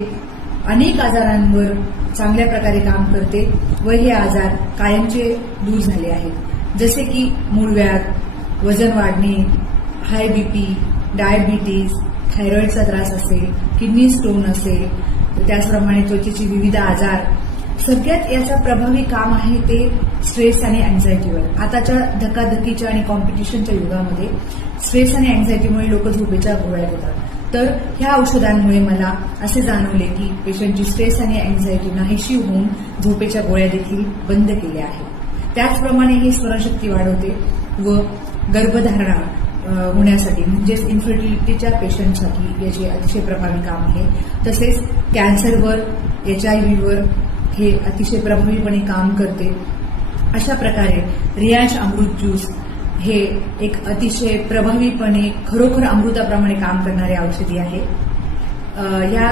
अनेक आजारांवर चांगल्या प्रकारे काम करते व हे आजार कायमचे दूर झाले आहेत, जसे की मूळव्याध, वजन वाढणे, हाय बीपी, डायबिटीज, थायरॉइडचा त्रास असेल, किडनी स्टोन असेल, त्याचप्रमाणे त्वचेचे विविध आजार. सगळ्यात याचा प्रभावी काम आहे ते स्ट्रेस आणि अँझायटीवर. आताच्या धकाधकीच्या आणि कॉम्पिटिशनच्या युगामध्ये स्ट्रेस आणि अँझायटीमुळे लोक झोपेच्या गोळ्या घेतात. तर ह्या औषधांमुळे मला असे जाणवले की पेशंटची स्ट्रेस आणि अँझायटी नाहीशी होऊन झोपेच्या गोळ्या देखील बंद केल्या आहेत. त्याचप्रमाणे हे स्मरणशक्ती वाढवते व गर्भधारणा होण्यासाठी म्हणजेच इन्फर्टिलिटीच्या पेशंटसाठी याचे अतिशय प्रभावी काम आहे. तसेच कॅन्सरवर, HIV हे अतिशय प्रभावीपणे काम करते. अशा प्रकारे रियांश अमृत ज्यूस हे एक अतिशय प्रभावीपणे खरोखर अमृताप्रमाणे काम करणारे औषधी आहे. या